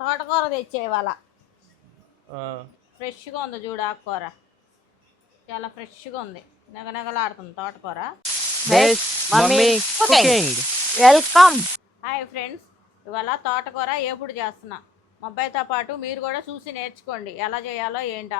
తోటకూర తెచ్చే ఇవాళ. ఆ, ఫ్రెష్గా ఉంది చూడు ఆకుకూర. చాలా ఫ్రెష్గా ఉంది. నెగనెగలాడుతుంది తోటకూర. వెల్కమ్ హాయ్ ఫ్రెండ్స్ ఇవాళ తోటకూర ఏపుడు చేస్తున్నా. మా అబ్బాయితో పాటు మీరు కూడా చూసి నేర్చుకోండి. ఎలా చేయాలో ఏంటా.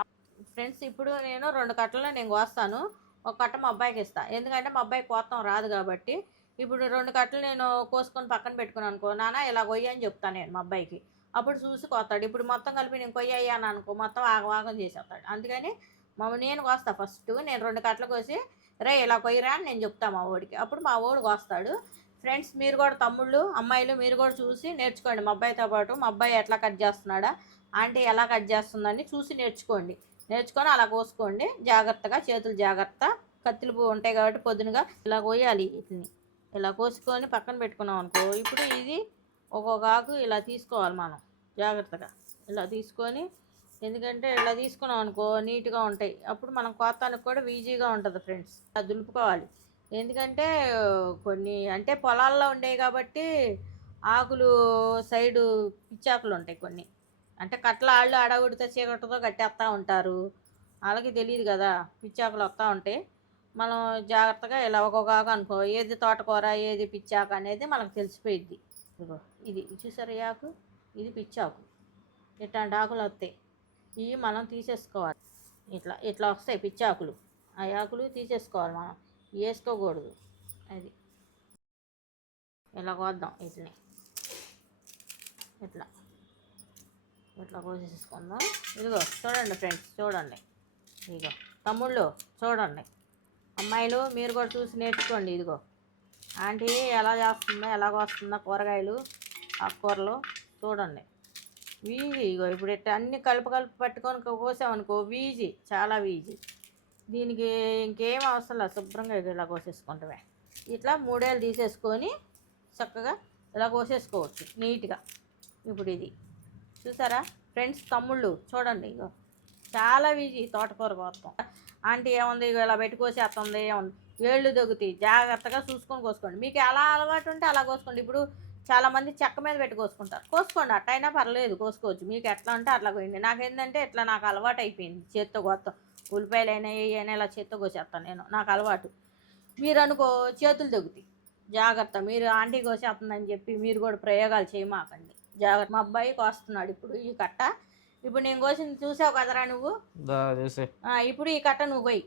ఫ్రెండ్స్ ఇప్పుడు నేను రెండు కట్టలు నేను కోస్తాను. ఒక కట్ట మా అబ్బాయికి ఇస్తా. ఎందుకంటే మా అబ్బాయి కోస్తాం రాదు కాబట్టి. ఇప్పుడు రెండు కట్టలు నేను కోసుకొని పక్కన పెట్టుకున్నాను అనుకో నాన్న ఇలా కొయ్య అని చెప్తాను నేను మా అబ్బాయికి. అప్పుడు చూసి కొస్తాడు. ఇప్పుడు మొత్తం కలిపి నేను కొయ్య అనుకో మొత్తం ఆగవాగం చేసేస్తాడు. అందుకని మా నేను కోస్తా ఫస్ట్. నేను రెండు కట్టలు కోసి రే ఇలా కొయ్యరా అని నేను చెప్తాను మా ఓడికి అప్పుడు మా ఓడు కోస్తాడు. ఫ్రెండ్స్ మీరు కూడా తమ్ముళ్ళు అమ్మాయిలు మీరు కూడా చూసి నేర్చుకోండి. మా అబ్బాయితో పాటు మా అబ్బాయి ఎట్లా కట్ చేస్తున్నాడా ఆంటీ ఎలా కట్ చేస్తుందని చూసి నేర్చుకోండి. నేర్చుకొని అలా కోసుకోండి. జాగ్రత్తగా చేతులు జాగ్రత్త. కత్తులు పో- ఉంటాయి కాబట్టి పొద్దునగా ఇలా కోయాలి వీటిని. ఇలా కోసుకొని పక్కన పెట్టుకున్నాం అనుకో ఇప్పుడు ఇది ఒక్కొక్క ఆకు ఇలా తీసుకోవాలి మనం. జాగ్రత్తగా. ఇలా తీసుకొని ఎందుకంటే ఇలా తీసుకున్నాం అనుకో నీట్గా ఉంటాయి. అప్పుడు మనం కోతానికి కూడా ఈజీగా ఉంటుంది ఫ్రెండ్స్. అలా దులుపుకోవాలి. ఎందుకంటే కొన్ని అంటే పొలాల్లో ఉండేవి కాబట్టి ఆకులు సైడు పిచ్చాకులు ఉంటాయి కొన్ని. అంటే కట్ల ఆళ్ళు అడవుడితో చీకటితో కట్టేస్తూ ఉంటారు. వాళ్ళకి తెలియదు కదా పిచ్చాకులు వస్తూ ఉంటాయి. మనం జాగ్రత్తగా ఇలా ఒక్కొక్క ఆకు అనుకో ఏది తోటకూర ఏది పిచ్చాక అనేది మనకు తెలిసిపోయిద్ది. ఇదిగో ఇది చూసారా ఈ ఆకు ఇది పిచ్చాకు ఇట్లాంటి ఆకులు వస్తాయి ఇవి మనం తీసేసుకోవాలి. ఇట్లా ఇట్లా వస్తాయి పిచ్చాకులు ఆ ఆకులు తీసేసుకోవాలి మనం. వేసుకోకూడదు. అది. ఇలా కోద్దాం వీటిని. ఇట్లా. ఇట్లా కోసేసుకుందాం ఇదిగో చూడండి ఫ్రెండ్స్ చూడండి. ఇదిగో తమ్ముళ్ళు చూడండి. అమ్మాయిలు మీరు కూడా చూసి నేర్చుకోండి ఇదిగో. ఆంటీ ఎలా చేస్తుందో ఎలా వస్తుందో కూరగాయలు ఆకుకూరలు చూడండి. వీజీ ఇగో ఇప్పుడు ఇట్లా అన్ని కలుపు కలుపు పట్టుకొని కోసామనుకో వీజీ చాలా వీజీ. దీనికి ఇంకేం అవసరం లేదు శుభ్రంగా ఇలా కోసేసుకుంటామే. ఇట్లా మూడేళ్ళు తీసేసుకొని చక్కగా ఇలా కోసేసుకోవచ్చు నీట్గా. ఇప్పుడు ఇది చూసారా? ఫ్రెండ్స్ తమ్ముళ్ళు చూడండి ఇగో. చాలా ఈజీ తోటకూర కోస్తాం ఆంటీ ఏముంది? ఇలా పెట్టుకోసేస్తుంది ఏముంది? ఏళ్ళు దొగుతాయి జాగ్రత్తగా చూసుకొని కోసుకోండి. మీకు ఎలా అలవాటు ఉంటే అలా కోసుకోండి. ఇప్పుడు చాలామంది చెక్క మీద పెట్టి కోసుకుంటారు. కోసుకోండి. అట్టయినా పర్లేదు కోసుకోవచ్చు. మీకు ఎట్లా ఉంటే అట్లా కోయండి నాకేంటంటే ఇట్లా నాకు అలవాటు అయిపోయింది. చేత్తో కోస్తాం ఉల్లిపాయలు అయినా ఏ అయినా ఇలా చేత్తో కోసేస్తాను నేను. నాకు అలవాటు. మీరు అనుకో చేతులు దొగుతాయి జాగ్రత్త. మీరు ఆంటీ కోసేస్తుందని చెప్పి మీరు కూడా ప్రయోగాలు చేయమాకండి. జాగ్రత్త. మా అబ్బాయి కోస్తున్నాడు. ఇప్పుడు ఈ కట్ట ఇప్పుడు నేను కోసింది చూసావు కదరా నువ్వు? ఆ, ఇప్పుడు ఈ కట్ట నువ్వు పోయి.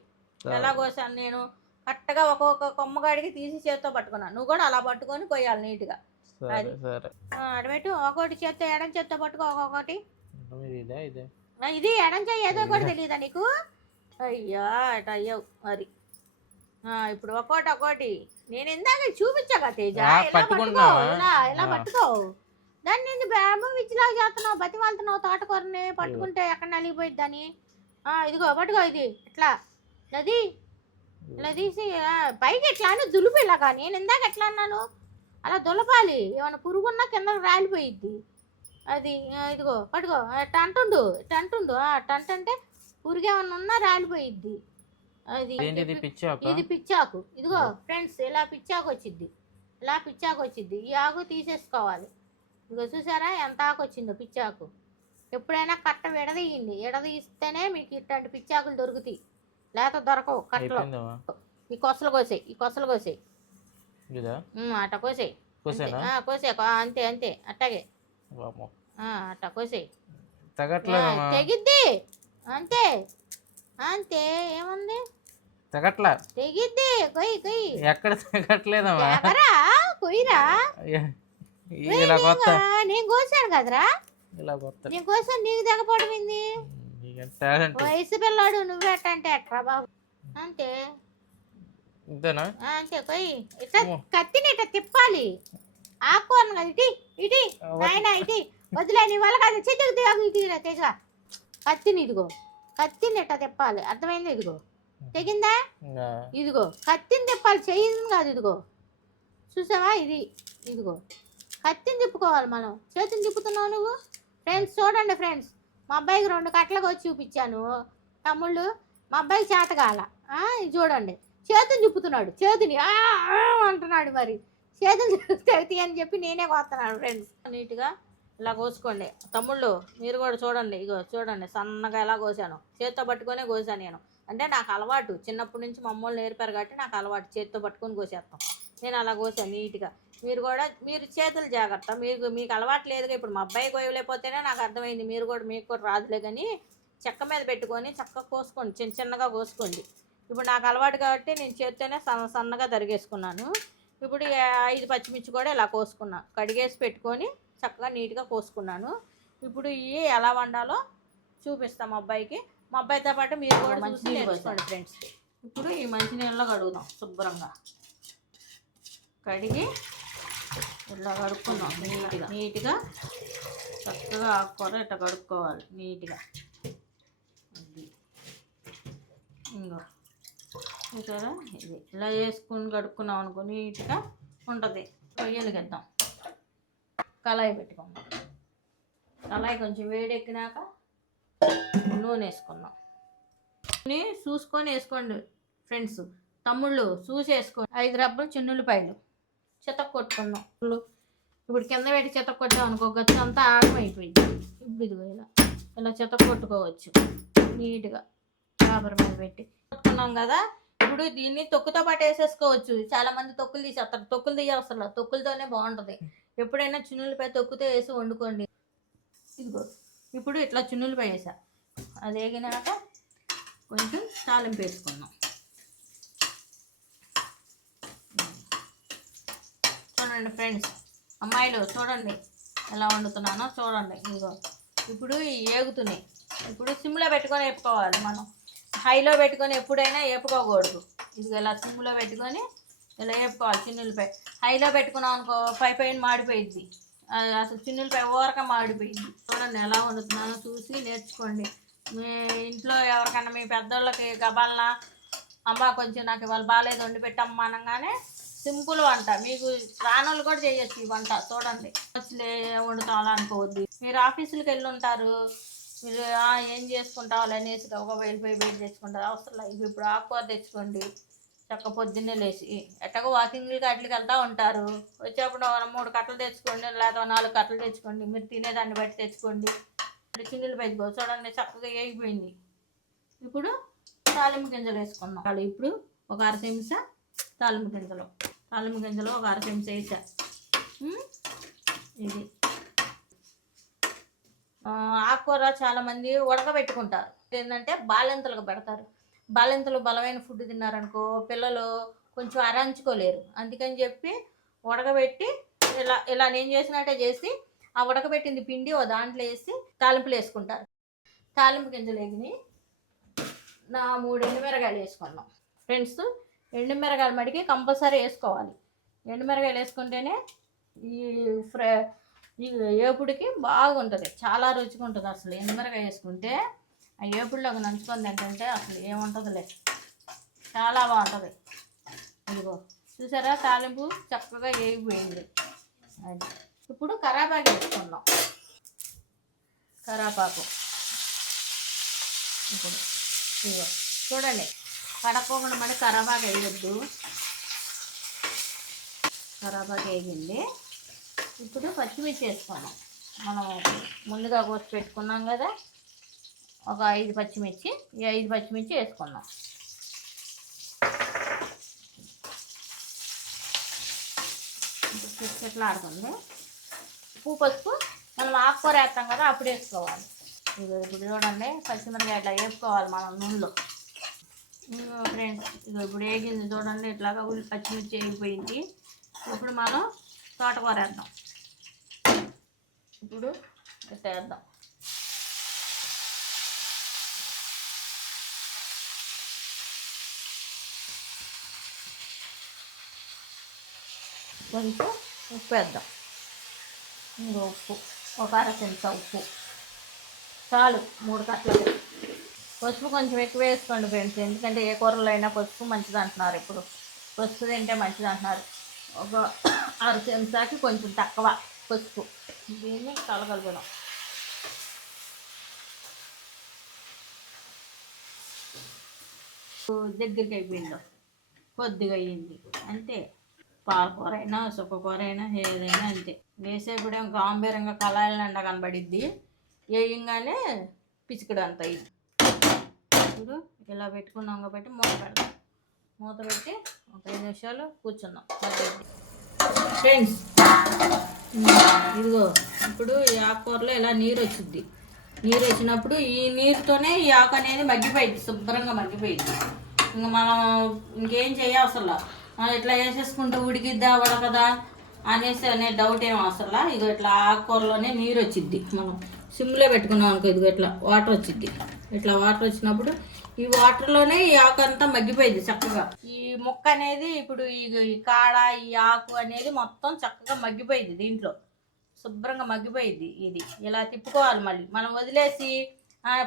ఎలా కోసాను నేను? కరెక్ట్గా ఒక్కొక్క కొమ్మగాడికి తీసి చేత్తో పట్టుకున్నాను. నువ్వు కూడా అలా పట్టుకొని కొయ్యాలి నీట్గా. సరే అది. సరే. అడబెట్టు ఒక్కొక్కటి చేత్తో ఎడం చేత్తో పట్టుకో ఒక్కొక్కటి. మీరు ఇదే ఇదే. ఆ, ఇది ఎడం చెయ్యి ఏదో కూడా తెలియదా నీకు? అయ్యా అట అయ్యావు మరి. ఆ, ఇప్పుడు ఒక్కోటి ఒక్కోటి. నేను ఇందాక చూపించాగా తేజ. ఆ, ఇలా పట్టుకో? ఇలా ఇలా ఆ. పట్టుకో. దాన్ని నేను బ్యామ విచ్చిలాగా చేస్తున్నావు బతి వెళ్తున్నావు తోటకూరని పట్టుకుంటే ఎక్కడ నలిగిపోయిద్దని ఇదిగో పట్టుకో ఇది ఇట్లా. నది ఇలా తీసి పైకి ఎట్లా అని దులుపు ఇలాగా. నేను ఇందాక ఎట్లా అన్నాను? అలా దులపాలి. ఏమైనా పురుగున్నా కింద రాలిపోయిద్ది. అది ఇదిగో పట్టుకో. అంటుండు ఆ, అట్ట అంటే పురుగు ఏమన్నా ఉన్నా రాలిపోయిద్ది. అది ఇది పిచ్చాకు. ఇదిగో ఫ్రెండ్స్ ఇలా పిచ్చాకు వచ్చిద్ది. ఇలా పిచ్చాకు వచ్చిద్ది. ఈ ఆకు తీసేసుకోవాలి. ఇదిగో చూసారా ఎంత ఆకు వచ్చిందో పిచ్చాకు. ఎప్పుడైనా కట్ట విడదీయండి. విడదీస్తేనే మీకు ఇట్లాంటి పిచ్చాకులు దొరుకుతాయి. లేకపోతే దొరకవు కట్టలో. ఈ కొసలు కోసాయి ఈ కొసలు కోసాయి. అట్ట కోసాయి. కోసే అంతే అంతే. అట్టాగే. అట్ట కోసాయి. తెగిద్ది. అంతే. అంతే. ఏముంది? తగట్లా? తెగిద్ది. కొయ్యి కొయ్యి. ఎక్కడ తగట్లేదమ్మా? కొయ్యిరా? ఇలా కొత్త. నేను కోసాను కదరా? ఇలా కొత్త. నేను కోసాను నీకు తెగపడింది టాలెంట్. వయసు పిల్లాడు నువ్వెట్టంటే ఎట్రా బాబు? అంతే. ఇంతేనా? ఆ, అంతే కొయ్యి ఇట్లా. కత్తిని ఇట్లా తిప్పాలి. ఆకుకూరను కదా ఇటీ ఇటీ నాయన ఇటీ. వదిలే నీ వల్ల కాదు. చెట్టుకు దిగాకు ఇటీ తెగ కత్తిని ఇదిగో. కత్తిని ఇట్లా తిప్పాలి. అర్థమైంది ఇదిగో. తెగిందా? ఇదిగో. కత్తిని తిప్పాలి. చెయ్యింది కాదు ఇదిగో. చూసావా? ఇది ఇదిగో. కత్తిని తిప్పుకోవాలి మనం. చేతిని తిప్పుతున్నావు నువ్వు? ఫ్రెండ్స్ చూడండి ఫ్రెండ్స్ మా అబ్బాయికి రెండు కట్లకు వచ్చి చూపించాను. తమ్ముళ్ళు మా అబ్బాయికి చేతగాల చూడండి. చేతిని చూపుతున్నాడు చేతిని ఆ, అంటున్నాడు మరి. చేతులు తెగుతాయి అని చెప్పి నేనే కోస్తున్నాను ఫ్రెండ్స్ నీట్గా ఇలా కోసుకోండి. తమ్ముళ్ళు మీరు కూడా చూడండి. ఇగో చూడండి. సన్నగా ఎలా కోసాను. చేత్తో పట్టుకొనే కోసాను నేను. అంటే నాకు అలవాటు. చిన్నప్పటి నుంచి మా నేర్పారు కాబట్టి నాకు అలవాటు. చేత్తో పట్టుకొని కోసేస్తాం. నేను అలా కోసాను నీట్గా. మీరు కూడా మీరు చేతులు జాగ్రత్త. మీకు మీకు అలవాటు లేదుగా. ఇప్పుడు మా అబ్బాయి కోయలేకపోతేనే నాకు అర్థమైంది. మీరు కూడా మీకు కూడా రాదులే కానీ చెక్క మీద పెట్టుకొని చక్కగా కోసుకోండి. చిన్న చిన్నగా కోసుకోండి. ఇప్పుడు నాకు అలవాటు కాబట్టి నేను చేత్తోనే సన్న సన్నగా తరిగేసుకున్నాను. ఇప్పుడు ఐదు పచ్చిమిర్చి కూడా ఇలా కోసుకున్నా. కడిగేసి పెట్టుకొని చక్కగా నీట్గా కోసుకున్నాను. ఇప్పుడు ఇవి ఎలా వండాలో చూపిస్తాం మా అబ్బాయికి. మా అబ్బాయితో పాటు మీరు కూడా చూసి నేర్చుకోండి ఫ్రెండ్స్. ఇప్పుడు ఈ మంచినీళ్ళలో కడుగుదాం శుభ్రంగా. కడిగి ఇట్లా కడుక్కున్నాం నీట్గా. నీట్గా. చక్కగా ఆకుకూర ఇట్లా కడుక్కోవాలి నీట్గా. అది. ఇంకో చూసారా? ఇది. ఇలా వేసుకుని కడుక్కున్నాం అనుకో నీట్గా ఉంటుంది. రొయ్యలు గెద్దాం. కళాయి పెట్టుకుందాం. కళాయి కొంచెం వేడెక్కినాక నూనె వేసుకుందాం. నూనె చూసుకొని వేసుకోండి ఫ్రెండ్స్. తమ్ముళ్ళు చూసి వేసుకోండి ఐదు రబ్బలు చిన్నులపాయలు చెత్త కొట్టుకుందాం ఇప్పుడు కింద పెట్టి చెత్త కొట్టాం అనుకో గచ్చు అంతా ఆగమైపోయింది ఇప్పుడు ఇదిగో ఇలా ఇలా చెత్త కొట్టుకోవచ్చు. నీట్గా పేపర్ మీద పెట్టి. కొట్టుకున్నాం కదా ఇప్పుడు దీన్ని తొక్కుతో పాటు వేసేసుకోవచ్చు చాలా మంది తొక్కులు తీసేస్తారు. తొక్కులు తీయవసరం తొక్కులతోనే బాగుంటుంది. ఎప్పుడైనా చున్నులపై తొక్కుతో వేసి వండుకోండి. ఇదిగో ఇప్పుడు ఇట్లా చున్నులపై వేసా. అది వేగినాక కొంచెం తాలింపు వేసుకుందాం. చూడండి ఫ్రెండ్స్. అమ్మాయిలు చూడండి ఎలా వండుతున్నానో చూడండి ఇదిగో. ఇప్పుడు ఏగుతున్నాయి. ఇప్పుడు సిమ్లో పెట్టుకొని వేపుకోవాలి మనం. హైలో పెట్టుకొని ఎప్పుడైనా వేపుకోకూడదు. ఇది ఇలా సిమ్లో పెట్టుకొని ఇలా వేపుకోవాలి చిన్నులపై. హైలో పెట్టుకున్నాం అనుకో పై పైన మాడిపోయింది అసలు చిన్నులపై ఊరక మాడిపోయింది చూడండి ఎలా వండుతున్నానో చూసి నేర్చుకోండి. మీ ఇంట్లో ఎవరికైనా మీ పెద్దోళ్ళకి గబాలన అమ్మ కొంచెం నాకు ఇవాళ బాగాలేదు వండి పెట్టమ్మా అనగానే సింపుల్ వంట. మీకు రానోళ్ళు కూడా చేయొచ్చు ఈ వంట. చూడండి. అసలే వండుతాం అలా అనుకోవద్దు. మీరు ఆఫీసులకు వెళ్ళి ఉంటారు మీరు ఏం చేసుకుంటావు? అనేసి ఒక వెళ్ళిపోయి వెయిట్ చేసుకుంటారు అవసరం లేదు. ఇప్పుడు ఆకుకూర తెచ్చుకోండి. చక్క పొద్దున్నే లేచి. ఎట్టగో వాకింగ్లకి అట్లకి వెళ్తూ ఉంటారు. వచ్చేప్పుడు మూడు కట్టలు తెచ్చుకోండి లేదా నాలుగు కట్టలు తెచ్చుకోండి. మీరు తినేదాన్ని బట్టి తెచ్చుకోండి. ఇప్పుడు చిన్నులు పెట్టుకో. చూడండి చక్కగా వేగిపోయింది. ఇప్పుడు తాలింపు గింజలు వేసుకుందాం. వాళ్ళు ఇప్పుడు ఒక అర చెంచా తాలింపు గింజలు. తాలింపు గింజలు ఒక అర చెంచా ఇది. ఆకుకూర చాలా మంది ఉడకబెట్టుకుంటారు. ఏంటంటే బాలెంతలుగా పెడతారు. బాలెంతలు బలమైన ఫుడ్ తిన్నారనుకో పిల్లలు కొంచెం అరంచుకోలేరు. అందుకని చెప్పి ఉడకబెట్టి ఇలా ఇలా నేను చేసినట్టే చేసి ఆ ఉడకబెట్టింది పిండి ఓ దాంట్లో వేసి తాలింపులు వేసుకుంటారు. తాలింపు గింజలు వేగినాయి. నా మూడు ఎండుమిరగాయలు వేసుకున్నాం. ఫ్రెండ్స్ ఎండుమిరగాయలు మడికి కంపల్సరీ వేసుకోవాలి. ఎండుమిరగాయలు వేసుకుంటేనే ఈ ఫ్రై ఈ ఏపుడికి బాగుంటుంది. చాలా రుచిగా ఉంటుంది అసలు. ఎండుమిరగాయ వేసుకుంటే ఆ ఏపుడులోకి నంచుకొని ఏంటంటే అసలు ఏముంటుందిలే. చాలా బాగుంటుంది. ఇదిగో చూసారా? తాలింపు చక్కగా వేగిపోయింది. అది. ఇప్పుడు కరాపాకు వేసుకుందాం. కరాపాకు ఇప్పుడు ఇదిగో చూడండి. పడకోకుండా మరి కరాపాకు వేయొద్దు. కరాపాకు వేగింది. ఇప్పుడు పచ్చిమిర్చి వేసుకున్నాం మనం ముందుగా కోసి పెట్టుకున్నాం కదా ఒక ఐదు పచ్చిమిర్చి. ఈ ఐదు పచ్చిమిర్చి వేసుకున్నాం. ఎట్లా ఆడుతుంది? పూ పసుపు మనం ఆకుకూర వేస్తాం కదా అప్పుడు వేసుకోవాలి. ఇప్పుడు చూడండి పచ్చిమిరకాయ ఇట్లా వేసుకోవాలి మనం నూనెలో. ఫ్రెండ్స్ ఇదిగో ఇప్పుడు వేగింది చూడండి ఇట్లాగా ఉల్లి పచ్చిమిర్చి వేగిపోయింది. ఇప్పుడు మనం తోటకూర వేద్దాం. ఇప్పుడు ఇట్లా వేద్దాం. కొంచెం ఉప్పు వేద్దాం. ఇంకో ఉప్పు ఒక అర చెంచా ఉప్పు. చాలు మూడు కట్టలు పసుపు కొంచెం ఎక్కువ వేసుకోండి ఫ్రెండ్స్. ఎందుకంటే ఏ కూరలో అయినా పసుపు మంచిది అంటున్నారు ఇప్పుడు. పసుపు తింటే మంచిది అంటున్నారు ఒక అర చెంచాకి కొంచెం తక్కువ పసుపు. దీన్ని కలగలుగుదాం. దగ్గరికి అయిపోయిందో. కొద్దిగా అయ్యింది. అంతే. పాలకూర అయినా సుక్కకూర అయినా ఏదైనా అంతే. వేసేప్పుడు ఏం గాంభీరంగా కళాయిలు నిండా కనబడిద్ది. వేయంగానే పిసికడు అంత అయింది ముందు ఇలా పెట్టుకున్నాం కాబట్టి మూత పెడతాం మూత పెట్టి ఒక ఐదు నిమిషాలు కూర్చున్నాం ఫ్రెండ్స్ ఇదిగో ఇప్పుడు ఈ ఆకుకూరలో ఇలా నీరు వచ్చింది. నీరు వచ్చినప్పుడు ఈ నీరుతోనే ఈ ఆకు అనేది మగ్గిపోయింది శుభ్రంగా మగ్గిపోయింది. ఇంకా మనం ఇంకేం చేయవసరం మనం ఇట్లా వేసేసుకుంటూ ఉడికిద్దా ఉడకదా అనేసి అనే డౌట్ ఏం అసలు? ఇదిగో ఇట్లా ఆకుకూరలోనే నీరు వచ్చిద్ది మనం సిమ్లో పెట్టుకున్నాం అనుకో ఇదిగో ఇట్లా వాటర్ వచ్చిద్ది ఇట్లా వాటర్ వచ్చినప్పుడు ఈ వాటర్లోనే ఈ ఆకు అంతా మగ్గిపోయింది చక్కగా. ఈ మొక్క అనేది ఇప్పుడు ఈ కాడ ఈ ఆకు అనేది మొత్తం చక్కగా మగ్గిపోయింది దీంట్లో. శుభ్రంగా మగ్గిపోయింది ఇది. ఇలా తిప్పుకోవాలి మళ్ళీ. మనం వదిలేసి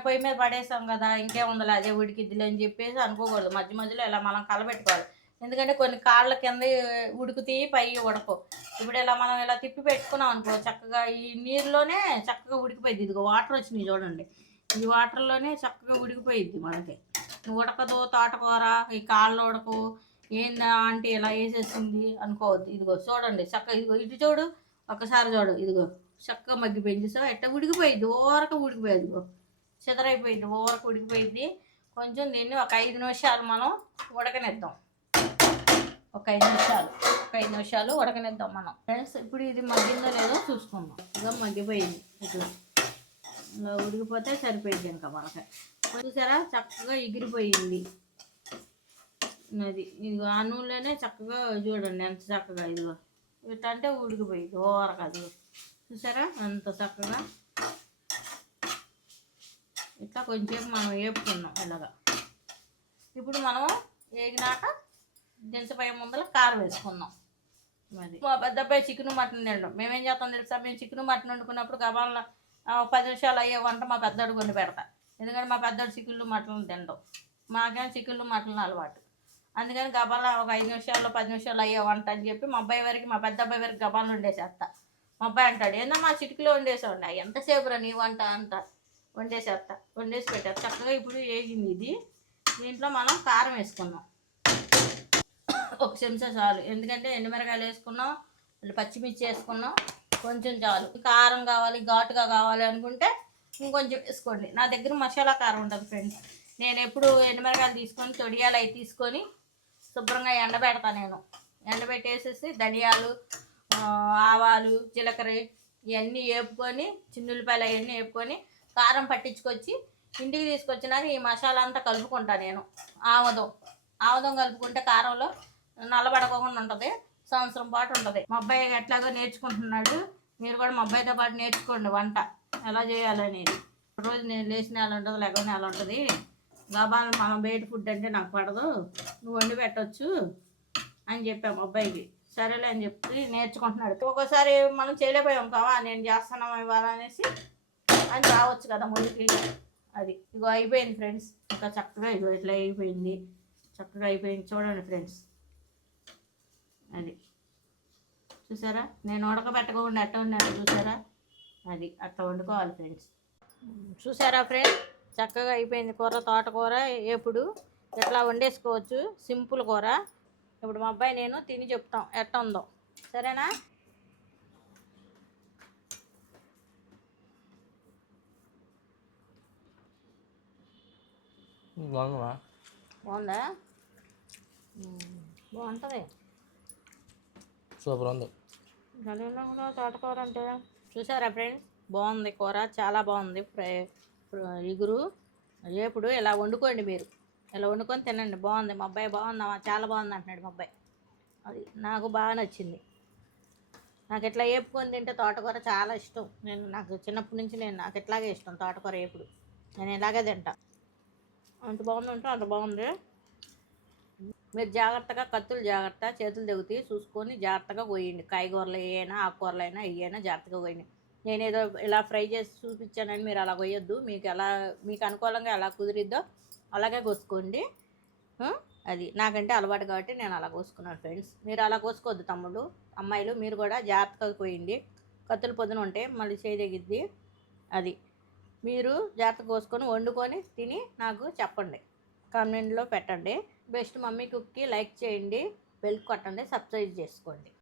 పొయ్యి మీద పడేసాం కదా ఇంకేముందలే అదే ఉడికిద్దిలే అని చెప్పేసి అనుకోకూడదు. మధ్య మధ్యలో ఇలా మనం కలబెట్టుకోవాలి ఎందుకంటే కొన్ని కాళ్ళ కింద ఉడుకుతాయి పై ఉడకు. ఇప్పుడు ఇలా మనం ఇలా తిప్పి పెట్టుకున్నాం అనుకో చక్కగా ఈ నీరులోనే చక్కగా ఉడికిపోయింది. ఇదిగో వాటర్ వచ్చింది చూడండి. ఈ వాటర్లోనే చక్కగా ఉడికిపోయిద్ది మనకి. ఉడకదు తోటకూర ఈ కాళ్ళు ఉడకు ఏందా అంటే ఇలా వేసేసింది అనుకోవద్దు. ఇదిగో చూడండి చక్కగా ఇదిగో ఇటు చూడు ఒకసారి చూడు ఇదిగో చక్కగా మగ్గిపోయింది. సో ఎట్ట ఉడికిపోయింది ఓరక ఉడికిపోయింది చెదరైపోయింది ఓరక ఉడికిపోయింది. కొంచెం దీన్ని ఒక ఐదు నిమిషాలు మనం ఉడకనిద్దాం. ఒక ఐదు నిమిషాలు ఒక ఐదు నిమిషాలు ఉడకనిద్దాం మనం. ఫ్రెండ్స్ ఇప్పుడు ఇది మగ్గిందో లేదో చూసుకుందాం. ఇదిగో మగ్గిపోయింది. ఇట్లా ఉడికిపోతే సరిపోయింది ఇంకా మనకి చూసారా? చక్కగా ఎగిరిపోయింది. అది ఇదిగో ఆ నూనెలోనే చక్కగా చూడండి ఎంత చక్కగా ఇదిగో. ఇట్లా అంటే ఉడికిపోయింది ఓవరకు కాదు చూసారా? అంత చక్కగా. ఇట్లా కొంచెం మనం వేపుకున్నాం ఇలాగా. ఇప్పుడు మనం వేగినాక దించపోయే ముందర కారం వేసుకున్నాం మరి. మా పెద్ద అబ్బాయి చికెన్ మటన్ తినడం. మేమేం చేస్తాం తెలుసా? మేము చికెన్ మటన్ వండుకున్నప్పుడు గబాల్లో పది నిమిషాలు అయ్యే వంట మా పెద్దోడు కొన్ని పెడతా. ఎందుకంటే మా పెద్దోడు చికెన్లు మటన్లు తినడం మాకేం చికెన్లు మటన్లు అలవాటు. అందుకని గబాల ఒక ఐదు నిమిషాల్లో పది నిమిషాలు అయ్యే వంట అని చెప్పి మా అబ్బాయి వరకు మా పెద్ద అబ్బాయి వరకు గబాలు వండేసేస్తా. మా అబ్బాయి అంటాడు ఏందో మా చిటికలో వండేసేవాడి ఎంతసేపు రా నీ వంట? అంత వండేసేస్తా. వండేసి పెట్టారు చక్కగా ఇప్పుడు వేగింది ఇది. దీంట్లో మనం కారం వేసుకున్నాం ఒక చెంచా చాలు. ఎందుకంటే ఎండుమిరకాయలు వేసుకున్నాం పచ్చిమిర్చి వేసుకున్నాం. కొంచెం చాలు. కారం కావాలి ఘాటుగా కావాలి అనుకుంటే ఇంకొంచెం వేసుకోండి. నా దగ్గర మసాలా కారం ఉంటుంది ఫ్రెండ్స్ నేను ఎప్పుడు ఎండుమిరకాయలు తీసుకొని తొడియాలు అవి తీసుకొని శుభ్రంగా ఎండబెడతా నేను. ఎండబెట్టేసేసి ధనియాలు ఆవాలు జీలకర్ర ఇవన్నీ వేపుకొని చిన్నులపాయలు అవన్నీ వేపుకొని కారం పట్టించుకొచ్చి ఇంటికి తీసుకొచ్చినాక ఈ మసాలా అంతా కలుపుకుంటా నేను. ఆముదం. ఆముదం కలుపుకుంటే కారంలో నల్లబడకుండా ఉంటుంది. సంవత్సరం పాటు ఉంటుంది. మా అబ్బాయి ఎట్లాగో నేర్చుకుంటున్నాడు. మీరు కూడా మా అబ్బాయితో పాటు నేర్చుకోండి వంట. ఎలా చేయాలనేది రోజు నేను లేచిన ఎలా ఉంటుంది లేకపోతే ఎలా ఉంటుంది. గబాలు మనం బయట ఫుడ్ అంటే నాకు పడదు. నువ్వు వండి పెట్టవచ్చు అని చెప్పాము అబ్బాయికి. సరేలే అని చెప్పి నేర్చుకుంటున్నాడు. ఒక్కోసారి మనం చేయలేకపోయాం కావా నేను చేస్తున్నాం ఇవాళ అనేసి అని రావచ్చు కదా ముందుకి అది. ఇగో అయిపోయింది ఫ్రెండ్స్. ఇంకా చక్కగా ఇగో ఇట్లా అయిపోయింది. చక్కగా అయిపోయింది. చూడండి ఫ్రెండ్స్. అది. చూసారా? నేను ఉడకబెట్టకుండా ఎట్ట ఉన్నాను చూసారా? అది అట్లా వండుకోవాలి ఫ్రెండ్స్. చూసారా ఫ్రెండ్స్? చక్కగా అయిపోయింది కూర తోటకూర ఎప్పుడు ఎట్లా వండేసుకోవచ్చు? సింపుల్ కూర. ఇప్పుడు మా అబ్బాయి నేను తిని చెప్తాం ఎట్ట ఉందో. సరేనా? బాగుందా. బాగుంటుంది. సూపర్ ఉంది. తోటకూర అంటే చూసారా ఫ్రెండ్స్? బాగుంది కూర చాలా బాగుంది. ఫ్రై ఇగురు. ఎప్పుడు ఇలా వండుకోండి మీరు. ఇలా వండుకొని తినండి. బాగుంది. మా అబ్బాయి బాగుందమ్మా చాలా బాగుంది అంటున్నాడు మా అబ్బాయి. అది నాకు బాగా నచ్చింది. నాకు ఇట్లా వేపుకొని తింటే తోటకూర చాలా ఇష్టం. నేను నాకు చిన్నప్పటి నుంచి నేను నాకు ఇట్లాగే ఇష్టం తోటకూర వేపుడు నేను ఇలాగే తింటా. అంత బాగుంది అంటే అంత బాగుంది. మీరు జాగ్రత్తగా కత్తులు జాగ్రత్త చేతులు దిగుతాయి చూసుకొని జాగ్రత్తగా కోయండి కాయగూరలు ఏమైనా ఆకుకూరలు అయినా ఏమైనా జాగ్రత్తగా కోయండి నేను ఏదో ఇలా ఫ్రై చేసి చూపించానని మీరు అలా కొయ్యొద్దు. మీకు ఎలా మీకు అనుకూలంగా ఎలా కుదిరిద్దో అలాగే కోసుకోండి. అది నాకంటే అలవాటు కాబట్టి నేను అలా కోసుకున్నాను ఫ్రెండ్స్. మీరు అలా కోసుకోవద్దు తమ్ముడు అమ్మాయిలు మీరు కూడా జాగ్రత్తగా కోయండి. కత్తులు పొద్దున ఉంటే మళ్ళీ చేయదగిద్ది అది మీరు జాగ్రత్తగా కోసుకొని వండుకొని తిని నాకు చెప్పండి. కామెంట్లో పెట్టండి. బెస్ట్ మమ్మీ కుక్కి లైక్ చేయండి బెల్ కొట్టండి సబ్స్క్రైబ్ చేసుకోండి.